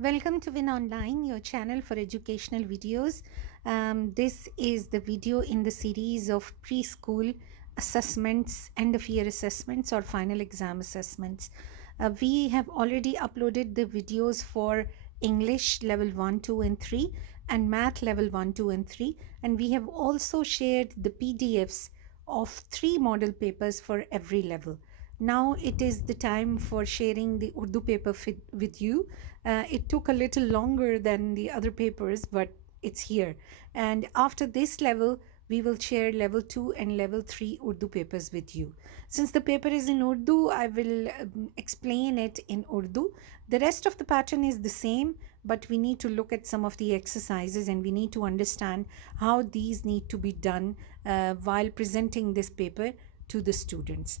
Welcome to Win Online, your channel for educational videos. This is the video in the series of preschool assessments, end of year assessments, or final exam assessments. We have already uploaded the videos for English level 1, 2, and 3, and Math level 1, 2, and 3. And we have also shared the PDFs of 3 model papers for every level. Now it is the time for sharing the Urdu paper with you. It took a little longer than the other papers, but it's here. And after this level, we will share level 2 and level 3 Urdu papers with you. Since the paper is in Urdu, I will explain it in Urdu. The rest of the pattern is the same, but we need to look at some of the exercises and we need to understand how these need to be done while presenting this paper to the students.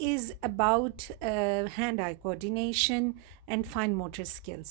is about hand-eye coordination and fine motor skills.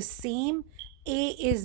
the same. A is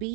B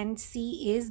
and C is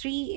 3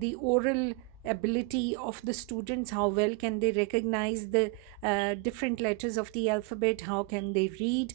the oral ability of the students, how well can they recognize the different letters of the alphabet, how can they read.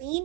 3,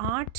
8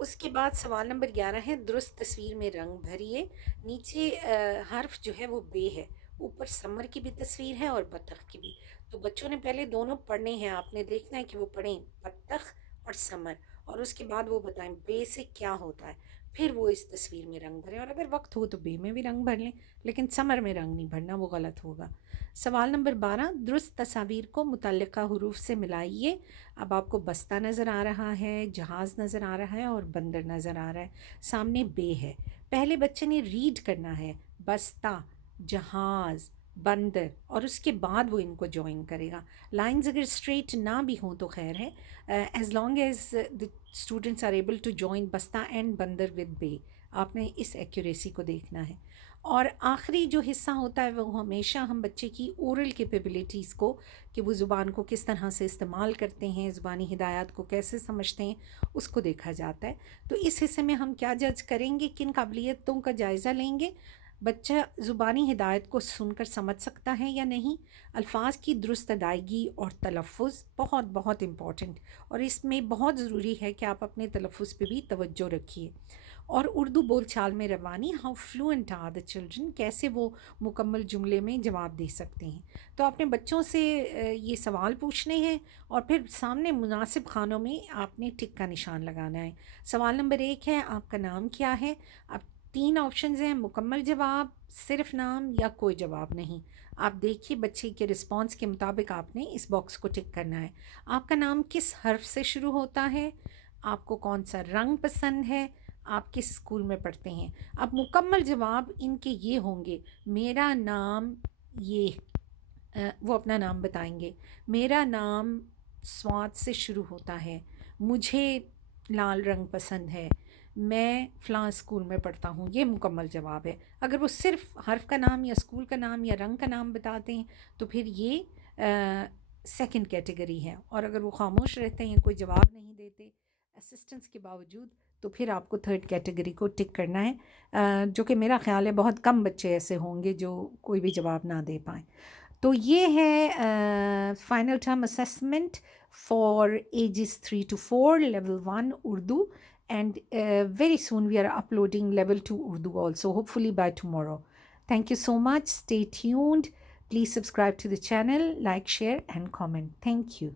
اس کے بعد سوال number 11 ہے درست تصویر میں رنگ بھریے. نیچے حرف جو ہے وہ بے ہے، اوپر سمر کی بھی تصویر ہے اور بطخ کی بھی. تو بچوں نے پہلے دونوں پڑھنے ہیں، آپ نے دیکھنا ہے کہ وہ پڑھیں بطخ اور سمر، اور اس کے بعد وہ بتائیں بے سے کیا ہوتا ہے، پھر وہ اس تصویر میں رنگ بھریں. اور اگر وقت ہو تو بے میں بھی رنگ بھر لیں، لیکن سمر میں رنگ نہیں بھرنا، وہ غلط ہوگا. سوال نمبر 12 درست تصاویر کو متعلقہ حروف سے ملائیے. اب آپ کو بستہ نظر آ رہا ہے، جہاز نظر آ رہا ہے اور بندر نظر آ رہا ہے، سامنے بے ہے. پہلے بچے نے ریڈ کرنا ہے بستہ، جہاز، بندر، اور اس کے بعد وہ ان کو جوائن کرے گا. لائنز اگر اسٹریٹ نہ بھی ہوں تو خیر ہے، as long as the students are able to join بستہ اینڈ بندر with بے. آپ نے اس ایکوریسی کو دیکھنا ہے. اور آخری جو حصہ ہوتا ہے وہ ہمیشہ ہم بچے کی اورل کیپیبلٹیز کو، کہ وہ زبان کو کس طرح سے استعمال کرتے ہیں، زبانی ہدایات کو کیسے سمجھتے ہیں، اس کو دیکھا جاتا ہے. تو اس حصے میں ہم کیا جج کریں گے، کن قابلیتوں کا جائزہ لیں گے؟ بچہ زبانی ہدایت کو سن کر سمجھ سکتا ہے یا نہیں، الفاظ کی درست ادائیگی اور تلفظ بہت بہت امپورٹنٹ، اور اس میں بہت ضروری ہے کہ آپ اپنے تلفظ پہ بھی توجہ رکھیے. اور اردو بول چال میں روانی، how fluent are the children, کیسے وہ مکمل جملے میں جواب دے سکتے ہیں. تو آپ نے بچوں سے یہ سوال پوچھنے ہیں اور پھر سامنے مناسب خانوں میں آپ نے ٹک کا نشان لگانا ہے. سوال نمبر 1 ہے آپ کا نام کیا ہے. اب 3 آپشنز ہیں، مکمل جواب، صرف نام یا کوئی جواب نہیں. آپ دیکھیے بچے کے رسپانس کے مطابق آپ نے اس باکس کو ٹک کرنا ہے. آپ کا نام کس حرف سے شروع ہوتا ہے، آپ کو کون سا رنگ پسند ہے، آپ کس اسکول میں پڑھتے ہیں. اب مکمل جواب ان کے یہ ہوں گے، میرا نام یہ، وہ اپنا نام بتائیں گے. میرا نام سواد سے شروع ہوتا ہے، مجھے لال رنگ پسند ہے، میں فلاں اسکول میں پڑھتا ہوں. یہ مکمل جواب ہے. اگر وہ صرف حرف کا نام یا اسکول کا نام یا رنگ کا نام بتاتے ہیں تو پھر یہ سیکنڈ کیٹیگری ہے. اور اگر وہ خاموش رہتے ہیں، کوئی جواب نہیں دیتے اسسٹنس کے باوجود، تو پھر آپ کو تھرڈ کیٹیگری کو ٹک کرنا ہے، جو کہ میرا خیال ہے بہت کم بچے ایسے ہوں گے جو کوئی بھی جواب نہ دے پائیں. تو یہ ہے final term assessment for edges 3 to 4 level 1 Urdu. And very soon we are uploading level 2 Urdu also, hopefully by tomorrow. Thank you so much. Stay tuned. Please subscribe to the channel, like, share and comment. Thank you.